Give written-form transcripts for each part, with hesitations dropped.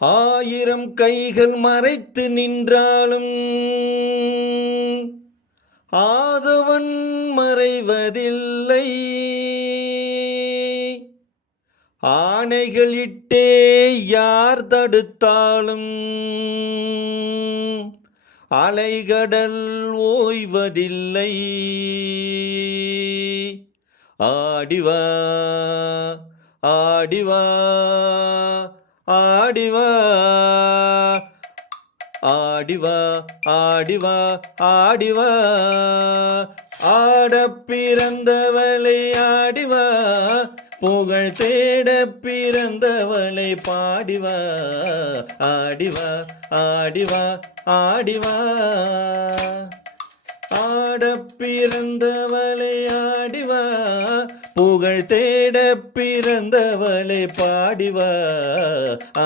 ஆயிரம் கைகள் மறைத்து நின்றாலும் ஆதவன் மறைவதில்லை. ஆணைகள் இட்டே யார் தடுத்தாலும் அலைகடல் ஓய்வதில்லை. ஆடிவா ஆடிவா ஆடிவா ஆடிவா ஆடிவா ஆடிவா ஆட பிறந்தவளை ஆடிவா, புகழ் தேட பிறந்தவளை பாடிவா. ஆடிவா ஆடிவா ஆடிவா ஆட பிறந்தவளை ஆடிவா, புகழ் தேட பிறந்தவளை பாடிவா.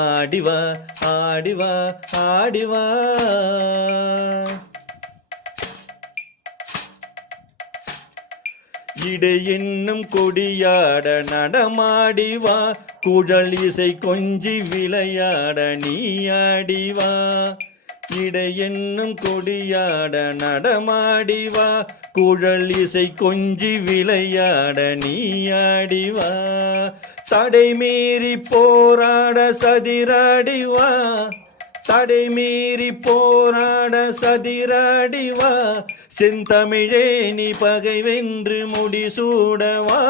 ஆடிவா ஆடிவா ஆடிவா. இடை என்னும் கொடியாட நடமாடிவா, குழல் இசை கொஞ்சி விளையாட நீ ஆடிவா. இடை என்னும் கொடியாட நடமாடிவா, குழல் இசை கொஞ்சி விளையாட நீ ஆடிவா. தடை மீறி போராட சதிராடிவா, தடை மீறி போராட சதிராடிவா. செந்தமிழே நீ பகை வென்று முடிசூடவா.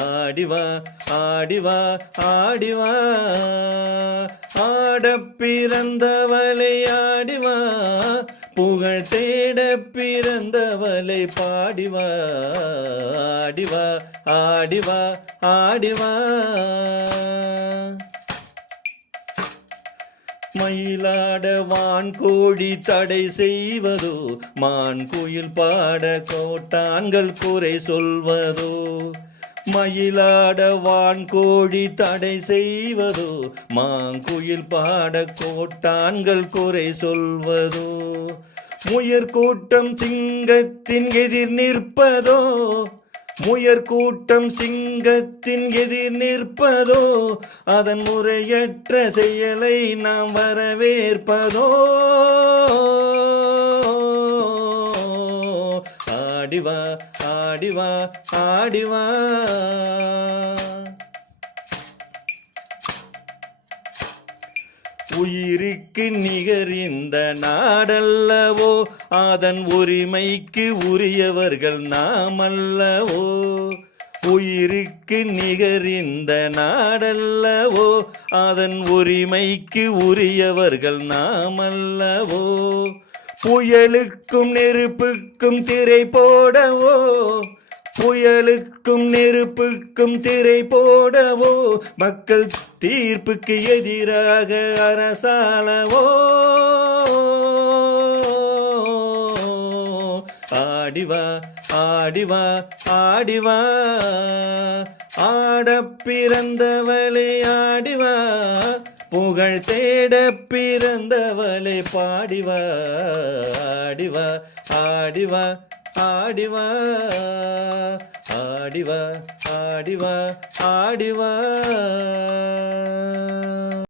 ஆடிவா ஆடிவா ஆடிவா ஆட பிறந்தவளை ஆடிவா, புகழ் தேட பிறந்தவளை பாடிவா. ஆடிவா ஆடிவா ஆடிவா. மயிலாட வான் கோழி தடை செய்வதோ, மான் குயில் பாட கோட்டான்கள் குறை சொல்வதோ. மயிலாட வான் கோழி தடை செய்வதோ, மாங்குயில் பாட கோட்டான்கள் குறை சொல்வதோ. முயற்கூட்டம் சிங்கத்தின் எதிர் நிற்பதோ, முயற்கூட்டம் சிங்கத்தின் எதிர் நிற்பதோ. அதன் முறையற்ற செயலை நாம் வரவேற்பதோ. ஆடிவா ஆடிவா ஆடிவா. உயிருக்கு நிகர் இந்த நாடல்லவோ, அதன் உரிமைக்கு உரியவர்கள் நாம் அல்லவோ. உயிருக்கு நிகர் இந்த நாடல்லவோ, அதன் உரிமைக்கு உரியவர்கள் நாம் அல்லவோ. புயலுக்கும் நெருப்புக்கும் திரை போடவோ, புயலுக்கும் நெருப்புக்கும் திரை போடவோ. மக்கள் தீர்ப்புக்கு எதிராக அரசாளவோ. ஆடிவா ஆடிவா ஆடிவா ஆட பிறந்தவளை ஆடிவா, புகழ் தேட பிறந்தவளை பாடிவா. ஆடிவா ஆடிவா ஆடிவா ஆடிவா ஆடிவா ஆடிவா.